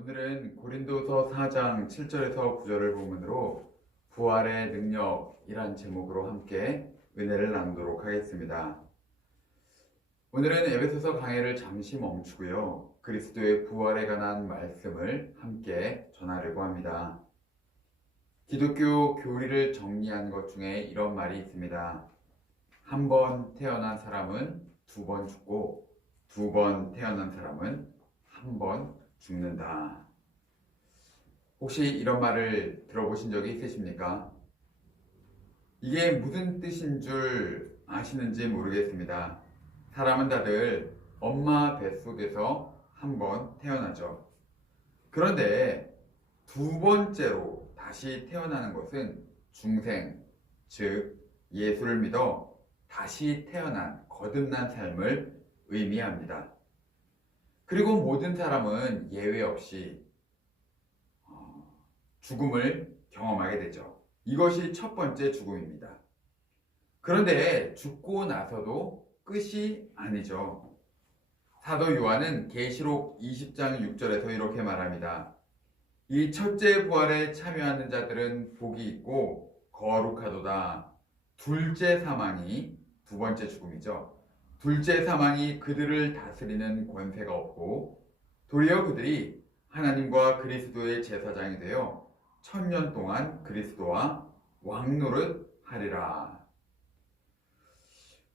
오늘은 고린도서 4장 7절에서 9절을 본문으로 부활의 능력이란 제목으로 함께 은혜를 나누도록 하겠습니다. 오늘은 에베소서 강해를 잠시 멈추고요. 그리스도의 부활에 관한 말씀을 함께 전하려고 합니다. 기독교 교리를 정리한 것 중에 이런 말이 있습니다. 한 번 태어난 사람은 두 번 죽고 두 번 태어난 사람은 한 번 죽는다. 혹시 이런 말을 들어보신 적이 있으십니까? 이게 무슨 뜻인 줄 아시는지 모르겠습니다. 사람은 다들 엄마 뱃속에서 한 번 태어나죠. 그런데 두 번째로 다시 태어나는 것은 중생, 즉 예수를 믿어 다시 태어난 거듭난 삶을 의미합니다. 그리고 모든 사람은 예외 없이 죽음을 경험하게 되죠. 이것이 첫 번째 죽음입니다. 그런데 죽고 나서도 끝이 아니죠. 사도 요한은 계시록 20장 6절에서 이렇게 말합니다. 이 첫째 부활에 참여하는 자들은 복이 있고 거룩하도다. 둘째 사망이 두 번째 죽음이죠. 둘째 사망이 그들을 다스리는 권세가 없고 도리어 그들이 하나님과 그리스도의 제사장이 되어 1000년 동안 그리스도와 왕노릇 하리라.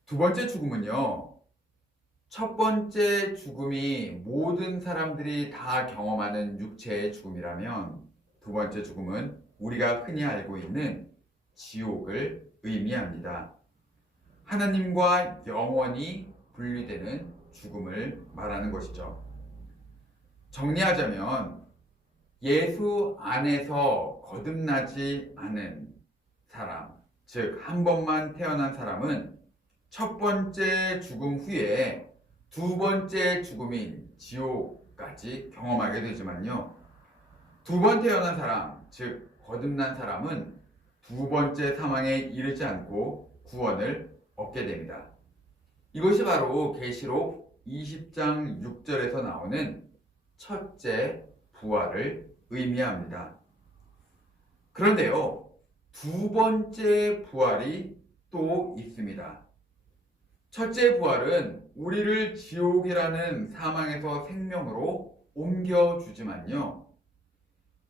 두 번째 죽음은요, 첫 번째 죽음이 모든 사람들이 다 경험하는 육체의 죽음이라면 두 번째 죽음은 우리가 흔히 알고 있는 지옥을 의미합니다. 하나님과 영원히 분리되는 죽음을 말하는 것이죠. 정리하자면 예수 안에서 거듭나지 않은 사람, 즉 한 번만 태어난 사람은 첫 번째 죽음 후에 두 번째 죽음인 지옥까지 경험하게 되지만요. 두 번 태어난 사람, 즉 거듭난 사람은 두 번째 사망에 이르지 않고 구원을 얻게 됩니다. 이것이 바로 계시록 20장 6절에서 나오는 첫째 부활을 의미합니다. 그런데요, 두 번째 부활이 또 있습니다. 첫째 부활은 우리를 지옥이라는 사망에서 생명으로 옮겨주지만요,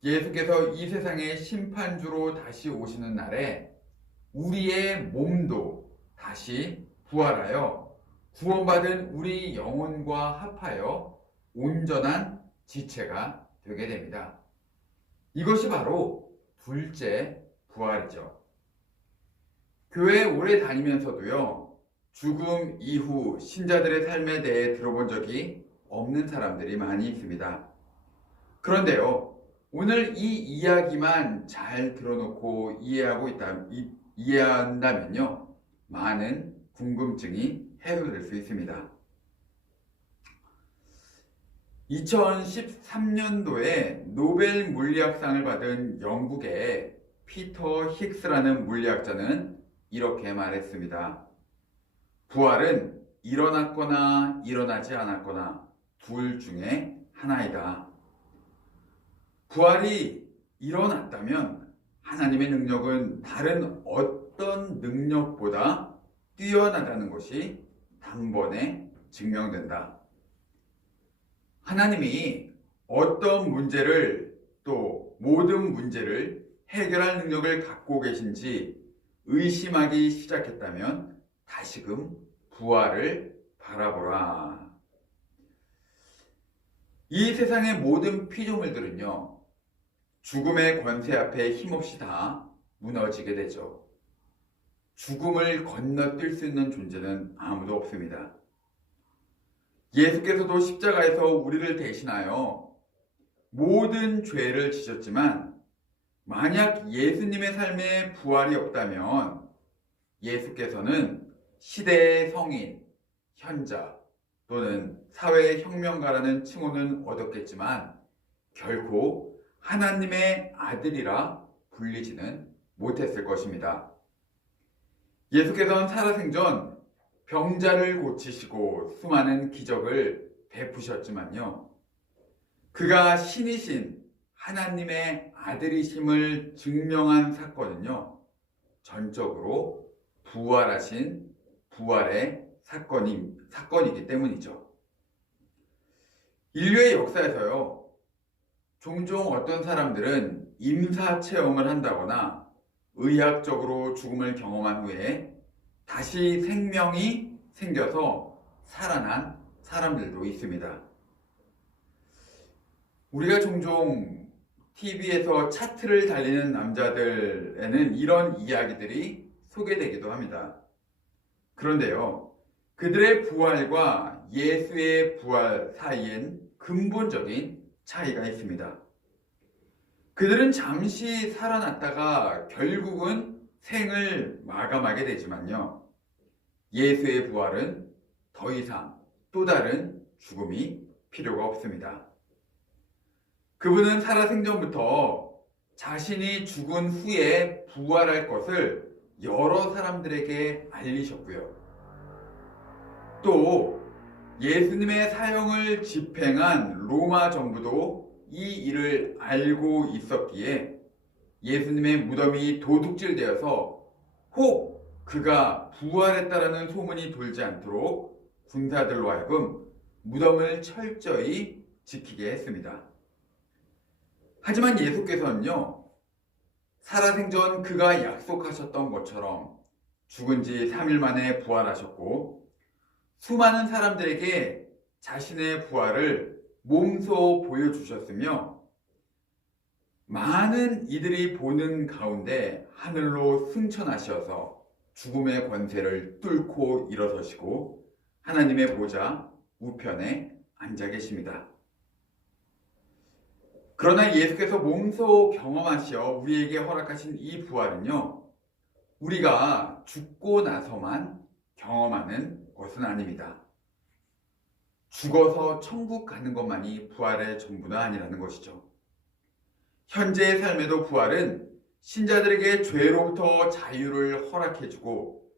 예수께서 이 세상의 심판주로 다시 오시는 날에 우리의 몸도 다시 부활하여 구원받은 우리 영혼과 합하여 온전한 지체가 되게 됩니다. 이것이 바로 둘째 부활이죠. 교회 오래 다니면서도요, 죽음 이후 신자들의 삶에 대해 들어본 적이 없는 사람들이 많이 있습니다. 그런데요, 오늘 이 이야기만 잘 들어놓고 이해한다면요, 많은 궁금증이 해소될 수 있습니다. 2013년도에 노벨 물리학상을 받은 영국의 피터 힉스라는 물리학자는 이렇게 말했습니다. 부활은 일어났거나 일어나지 않았거나 둘 중에 하나이다. 부활이 일어났다면 하나님의 능력은 다른 어떤 능력보다 뛰어나다는 것이 단번에 증명된다. 하나님이 어떤 문제를 또 모든 문제를 해결할 능력을 갖고 계신지 의심하기 시작했다면 다시금 부활을 바라보라. 이 세상의 모든 피조물들은요, 죽음의 권세 앞에 힘없이 다 무너지게 되죠. 죽음을 건너뛸 수 있는 존재는 아무도 없습니다. 예수께서도 십자가에서 우리를 대신하여 모든 죄를 지셨지만 만약 예수님의 삶에 부활이 없다면 예수께서는 시대의 성인, 현자 또는 사회의 혁명가라는 칭호는 얻었겠지만 결코 하나님의 아들이라 불리지는 못했을 것입니다. 예수께서는 살아생전 병자를 고치시고 수많은 기적을 베푸셨지만요, 그가 신이신 하나님의 아들이심을 증명한 사건은요, 전적으로 부활하신 부활의 사건이기 때문이죠. 인류의 역사에서요, 종종 어떤 사람들은 임사 체험을 한다거나 의학적으로 죽음을 경험한 후에 다시 생명이 생겨서 살아난 사람들도 있습니다. 우리가 종종 TV에서 차트를 달리는 남자들에는 이런 이야기들이 소개되기도 합니다. 그런데요, 그들의 부활과 예수의 부활 사이엔 근본적인 차이가 있습니다. 그들은 잠시 살아났다가 결국은 생을 마감하게 되지만요, 예수의 부활은 더 이상 또 다른 죽음이 필요가 없습니다. 그분은 살아생전부터 자신이 죽은 후에 부활할 것을 여러 사람들에게 알리셨고요. 또 예수님의 사형을 집행한 로마 정부도 이 일을 알고 있었기에 예수님의 무덤이 도둑질되어서 혹 그가 부활했다라는 소문이 돌지 않도록 군사들로 하여금 무덤을 철저히 지키게 했습니다. 하지만 예수께서는요, 살아생전 그가 약속하셨던 것처럼 죽은 지 3일 만에 부활하셨고 수많은 사람들에게 자신의 부활을 몸소 보여주셨으며 많은 이들이 보는 가운데 하늘로 승천하셔서 죽음의 권세를 뚫고 일어서시고 하나님의 보좌 우편에 앉아 계십니다. 그러나 예수께서 몸소 경험하시어 우리에게 허락하신 이 부활은요, 우리가 죽고 나서만 경험하는 것은 아닙니다. 죽어서 천국 가는 것만이 부활의 전부는 아니라는 것이죠. 현재의 삶에도 부활은 신자들에게 죄로부터 자유를 허락해주고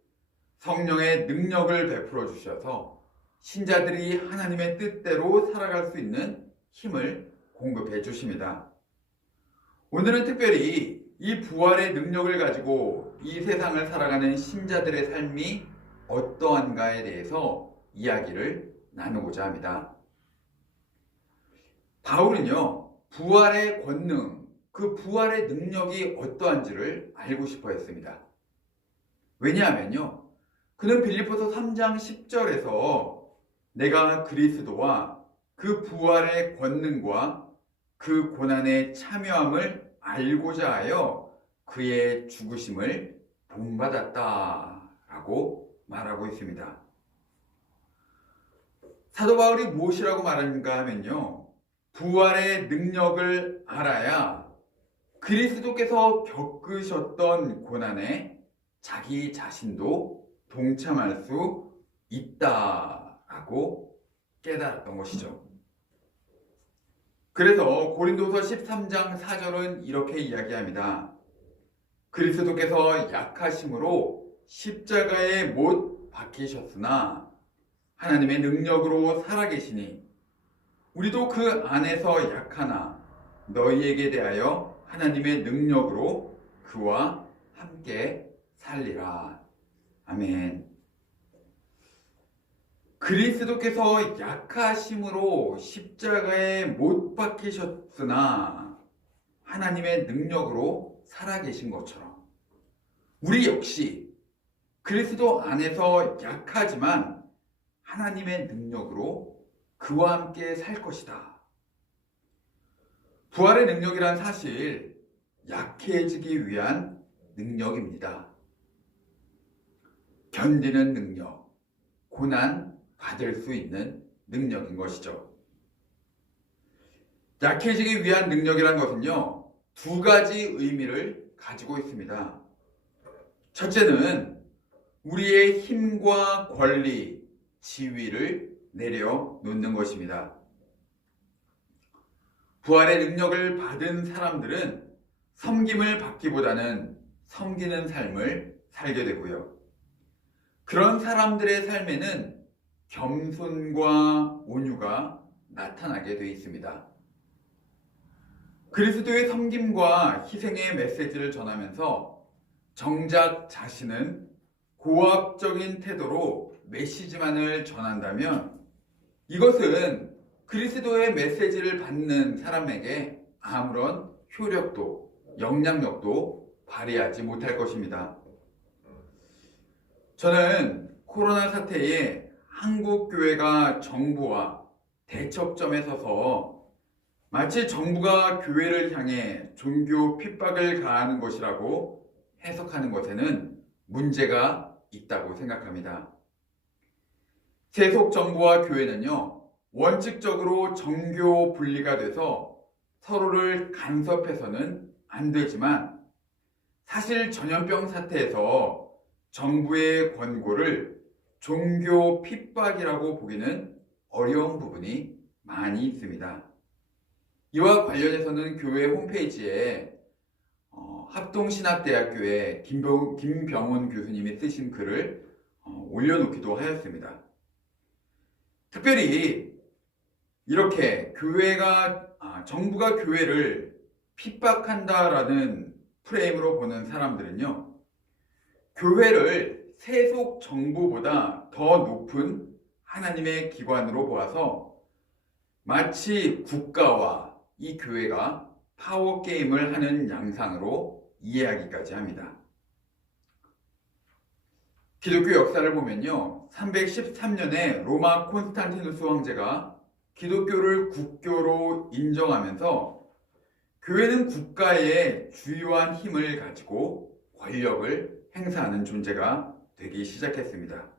성령의 능력을 베풀어 주셔서 신자들이 하나님의 뜻대로 살아갈 수 있는 힘을 공급해 주십니다. 오늘은 특별히 이 부활의 능력을 가지고 이 세상을 살아가는 신자들의 삶이 어떠한가에 대해서 이야기를 나누고자 합니다. 바울은요, 부활의 권능, 그 부활의 능력이 어떠한지를 알고 싶어 했습니다. 왜냐하면요, 그는 빌립보서 3장 10절에서 내가 그리스도와 그 부활의 권능과 그 고난의 참여함을 알고자 하여 그의 죽으심을 본받았다라고 말하고 있습니다. 사도 바울이 무엇이라고 말하는가 하면요, 부활의 능력을 알아야 그리스도께서 겪으셨던 고난에 자기 자신도 동참할 수 있다라고 깨달았던 것이죠. 그래서 고린도서 13장 4절은 이렇게 이야기합니다. 그리스도께서 약하심으로 십자가에 못 박히셨으나 하나님의 능력으로 살아계시니 우리도 그 안에서 약하나 너희에게 대하여 하나님의 능력으로 그와 함께 살리라. 아멘. 그리스도께서 약하심으로 십자가에 못 박히셨으나 하나님의 능력으로 살아계신 것처럼 우리 역시 그리스도 안에서 약하지만 하나님의 능력으로 그와 함께 살 것이다. 부활의 능력이란 사실 약해지기 위한 능력입니다. 견디는 능력, 고난 받을 수 있는 능력인 것이죠. 약해지기 위한 능력이란 것은요, 두 가지 의미를 가지고 있습니다. 첫째는 우리의 힘과 권리, 지위를 내려놓는 것입니다. 부활의 능력을 받은 사람들은 섬김을 받기보다는 섬기는 삶을 살게 되고요. 그런 사람들의 삶에는 겸손과 온유가 나타나게 되어 있습니다. 그리스도의 섬김과 희생의 메시지를 전하면서 정작 자신은 고압적인 태도로 메시지만을 전한다면 이것은 그리스도의 메시지를 받는 사람에게 아무런 효력도 영향력도 발휘하지 못할 것입니다. 저는 코로나 사태에 한국 교회가 정부와 대척점에 서서 마치 정부가 교회를 향해 종교 핍박을 가하는 것이라고 해석하는 것에는 문제가 있다고 생각합니다. 세속 정부와 교회는요, 원칙적으로 정교 분리가 돼서 서로를 간섭해서는 안 되지만 사실 전염병 사태에서 정부의 권고를 종교 핍박이라고 보기는 어려운 부분이 많이 있습니다. 이와 관련해서는 교회 홈페이지에 합동신학대학교의 김병훈 교수님이 쓰신 글을 올려놓기도 하였습니다. 특별히 이렇게 정부가 교회를 핍박한다라는 프레임으로 보는 사람들은요, 교회를 세속 정부보다 더 높은 하나님의 기관으로 보아서 마치 국가와 이 교회가 파워게임을 하는 양상으로 이해하기까지 합니다. 기독교 역사를 보면요, 313년에 로마 콘스탄티누스 황제가 기독교를 국교로 인정하면서 교회는 국가의 주요한 힘을 가지고 권력을 행사하는 존재가 되기 시작했습니다.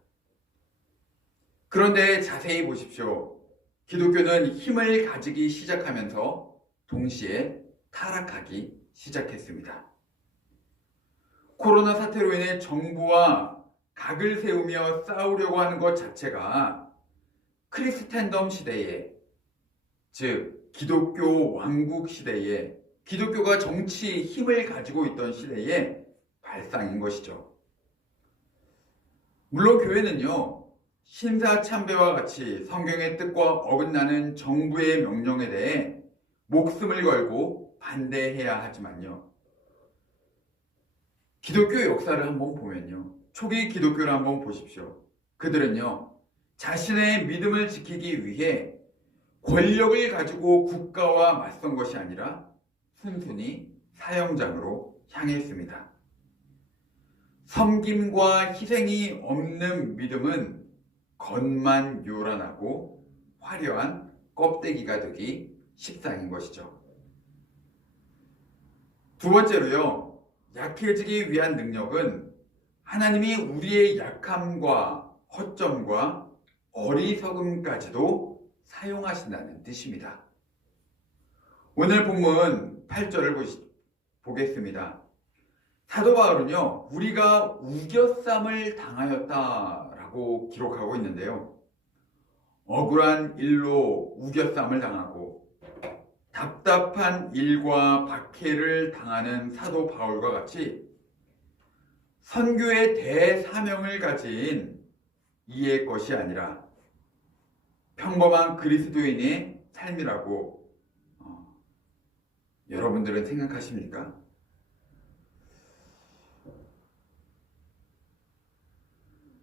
그런데 자세히 보십시오. 기독교는 힘을 가지기 시작하면서 동시에 타락하기 시작했습니다. 코로나 사태로 인해 정부와 각을 세우며 싸우려고 하는 것 자체가 크리스텐덤 시대에, 즉 기독교 왕국 시대에, 기독교가 정치 힘을 가지고 있던 시대의 발상인 것이죠. 물론 교회는요, 신사참배와 같이 성경의 뜻과 어긋나는 정부의 명령에 대해 목숨을 걸고 반대해야 하지만요, 기독교 역사를 한번 보면요, 초기 기독교를 한번 보십시오. 그들은요, 자신의 믿음을 지키기 위해 권력을 가지고 국가와 맞선 것이 아니라 순순히 사형장으로 향했습니다. 섬김과 희생이 없는 믿음은 겉만 요란하고 화려한 껍데기가 되기 십상인 것이죠. 두 번째로요, 약해지기 위한 능력은 하나님이 우리의 약함과 허점과 어리석음까지도 사용하신다는 뜻입니다. 오늘 본문 8절을 보겠습니다. 사도 바울은요, 우리가 우겨쌈을 당하였다라고 기록하고 있는데요, 억울한 일로 우겨쌈을 당하고 답답한 일과 박해를 당하는 사도 바울과 같이 선교의 대사명을 가진 이의 것이 아니라 평범한 그리스도인의 삶이라고 여러분들은 생각하십니까?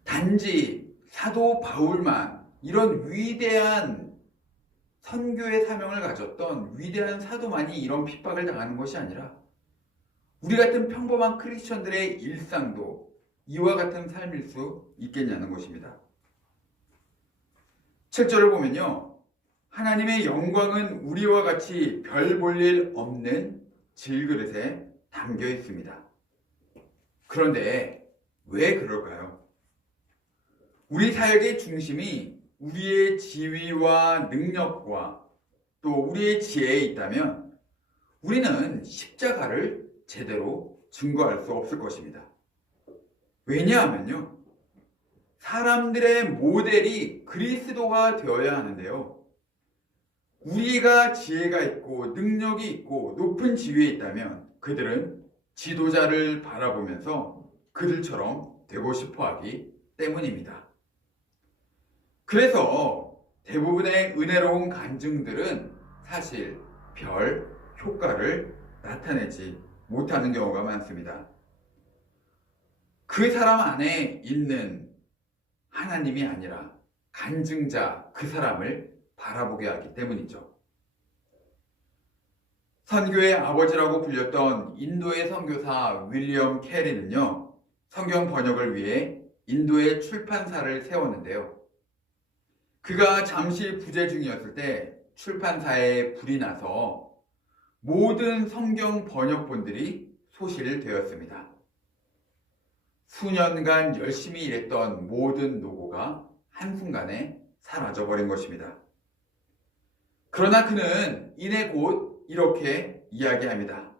단지 사도 바울만 이런 위대한 선교의 사명을 가졌던 위대한 사도만이 이런 핍박을 당하는 것이 아니라 우리 같은 평범한 크리스천들의 일상도 이와 같은 삶일 수 있겠냐는 것입니다. 7절을 보면요, 하나님의 영광은 우리와 같이 별 볼 일 없는 질그릇에 담겨 있습니다. 그런데 왜 그럴까요? 우리 사역의 중심이 우리의 지위와 능력과 또 우리의 지혜에 있다면 우리는 십자가를 제대로 증거할 수 없을 것입니다. 왜냐하면요, 사람들의 모델이 그리스도가 되어야 하는데요, 우리가 지혜가 있고 능력이 있고 높은 지위에 있다면 그들은 지도자를 바라보면서 그들처럼 되고 싶어 하기 때문입니다. 그래서 대부분의 은혜로운 간증들은 사실 별 효과를 나타내지 못하는 경우가 많습니다. 그 사람 안에 있는 하나님이 아니라 간증자 그 사람을 바라보게 하기 때문이죠. 선교의 아버지라고 불렸던 인도의 선교사 윌리엄 캐리는요, 성경 번역을 위해 인도의 출판사를 세웠는데요. 그가 잠시 부재 중이었을 때 출판사에 불이 나서 모든 성경 번역본들이 소실되었습니다. 수년간 열심히 일했던 모든 노고가 한순간에 사라져버린 것입니다. 그러나 그는 이내 곧 이렇게 이야기합니다.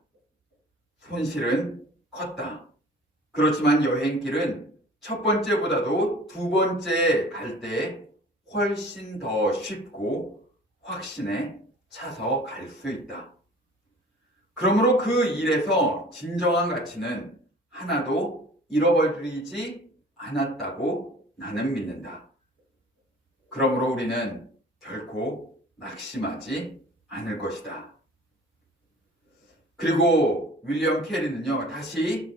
손실은 컸다. 그렇지만 여행길은 첫 번째보다도 두 번째 갈 때 훨씬 더 쉽고 확신에 차서 갈 수 있다. 그러므로 그 일에서 진정한 가치는 하나도 잃어버리지 않았다고 나는 믿는다. 그러므로 우리는 결코 낙심하지 않을 것이다. 그리고 윌리엄 캐리는요, 다시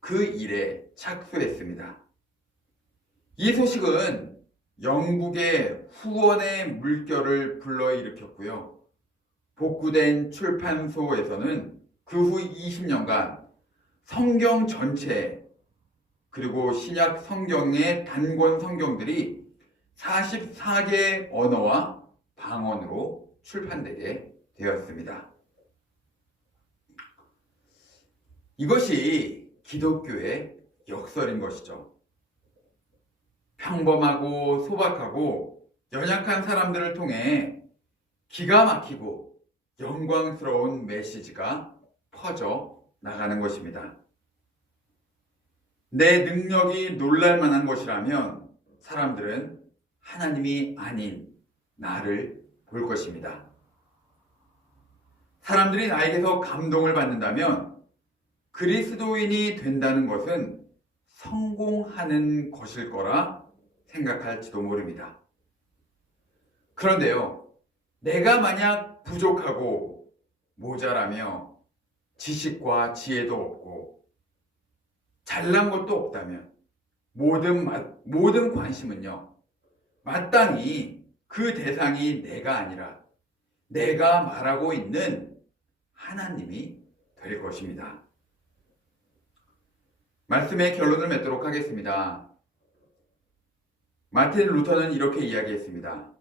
그 일에 착수했습니다. 이 소식은 영국의 후원의 물결을 불러일으켰고요. 복구된 출판소에서는 그 후 20년간 성경 전체 그리고 신약 성경의 단권 성경들이 44개 언어와 방언으로 출판되게 되었습니다. 이것이 기독교의 역설인 것이죠. 평범하고 소박하고 연약한 사람들을 통해 기가 막히고 영광스러운 메시지가 퍼져 나가는 것입니다. 내 능력이 놀랄만한 것이라면 사람들은 하나님이 아닌 나를 볼 것입니다. 사람들이 나에게서 감동을 받는다면 그리스도인이 된다는 것은 성공하는 것일 거라 생각할지도 모릅니다. 그런데요, 내가 만약 부족하고 모자라며 지식과 지혜도 없고 잘난 것도 없다면 모든 관심은요, 마땅히 그 대상이 내가 아니라 내가 말하고 있는 하나님이 될 것입니다. 말씀의 결론을 맺도록 하겠습니다. 마틴 루터는 이렇게 이야기했습니다.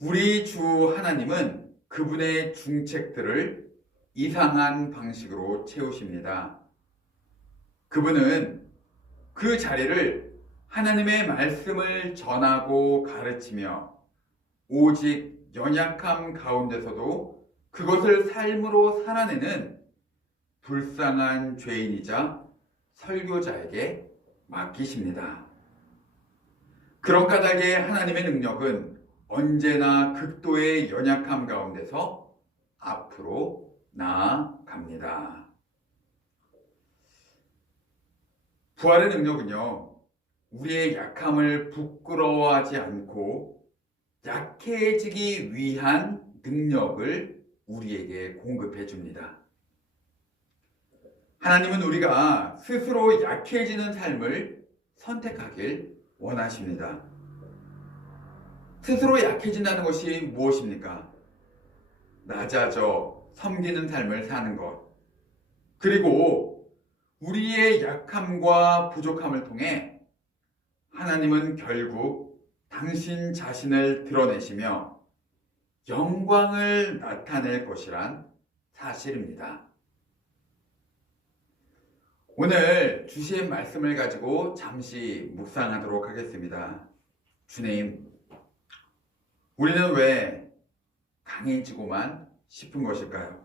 우리 주 하나님은 그분의 중책들을 이상한 방식으로 채우십니다. 그분은 그 자리를 하나님의 말씀을 전하고 가르치며 오직 연약함 가운데서도 그것을 삶으로 살아내는 불쌍한 죄인이자 설교자에게 맡기십니다. 그런 까닭에 하나님의 능력은 언제나 극도의 연약함 가운데서 앞으로 나아갑니다. 부활의 능력은요, 우리의 약함을 부끄러워하지 않고 약해지기 위한 능력을 우리에게 공급해 줍니다. 하나님은 우리가 스스로 약해지는 삶을 선택하길 원하십니다. 스스로 약해진다는 것이 무엇입니까? 낮아져 섬기는 삶을 사는 것. 그리고 우리의 약함과 부족함을 통해 하나님은 결국 당신 자신을 드러내시며 영광을 나타낼 것이란 사실입니다. 오늘 주신 말씀을 가지고 잠시 묵상하도록 하겠습니다. 주님, 우리는 왜 강해지고만 싶은 것일까요?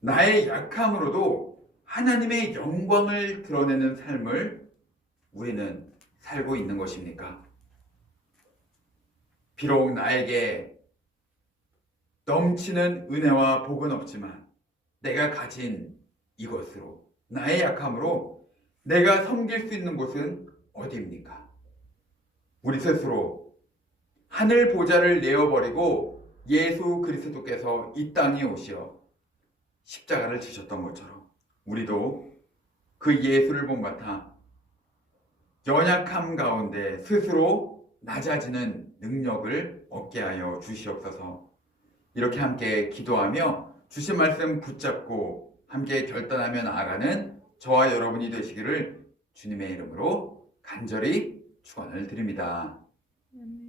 나의 약함으로도 하나님의 영광을 드러내는 삶을 우리는 살고 있는 것입니까? 비록 나에게 넘치는 은혜와 복은 없지만 내가 가진 이것으로, 나의 약함으로 내가 섬길 수 있는 곳은 어디입니까? 우리 스스로 하늘 보좌를 내어버리고 예수 그리스도께서 이 땅에 오시어 십자가를 지셨던 것처럼 우리도 그 예수를 본받아 연약함 가운데 스스로 낮아지는 능력을 얻게 하여 주시옵소서. 이렇게 함께 기도하며 주신 말씀 붙잡고 함께 결단하며 나아가는 저와 여러분이 되시기를 주님의 이름으로 간절히 축원을 드립니다. 아멘.